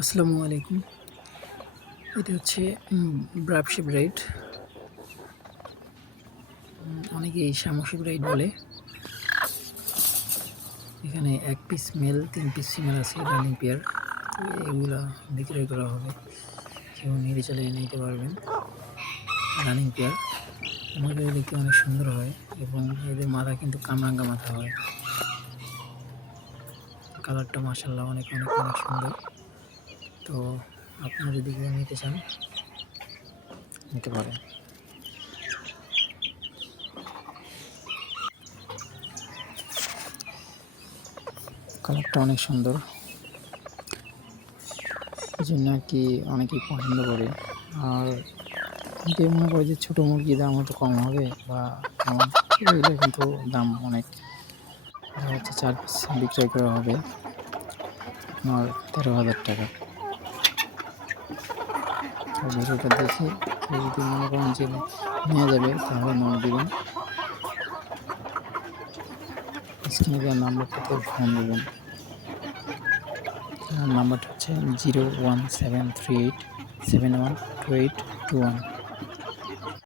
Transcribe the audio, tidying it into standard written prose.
আসসালামু আলাইকুম। এটা হচ্ছে ব্রাবশিপ রাইড। অনেকেই সামুশিপ রাইড বলে। এখানে ১ পিস মেল ৩ পিস ফিমেল আছে রানিং পেয়ার। তো এগুলা বিক্রয় করা হবে। কেউ নিতে চাইলে নিতে পারবেন। Running pair. এগুলো দেখতে অনেক সুন্দর হয় এবং এদের মাথা কিন্তু কামরাঙ্গা মাথা হয়। কালারটা মাশাআল্লাহ অনেক সুন্দর। তো আপনারা যদি কেউ নিতে চান নিতে পারেন। কালারটা অনেক সুন্দর। এজন্য আরকি অনেকেই পছন্দ করে। আর অনেকেই মনে করে যে ছোটো মুরগির দাম হয়তো কম হবে বা কেমন, এগুলো কিন্তু দাম অনেক। এটা হচ্ছে ৪ পিস বিক্রয় করা হবে আপনার ১৩,০০০ টাকা। তো ভিডিওটা দেখে কেউ যদি মনে করেন যে নেওয়া যাবে তাহলে নক দিবেন। স্ক্রিনে দেওয়া নাম্বারটাতে ফোন দিবেন। নাম্বারটা হচ্ছে 01738 712821।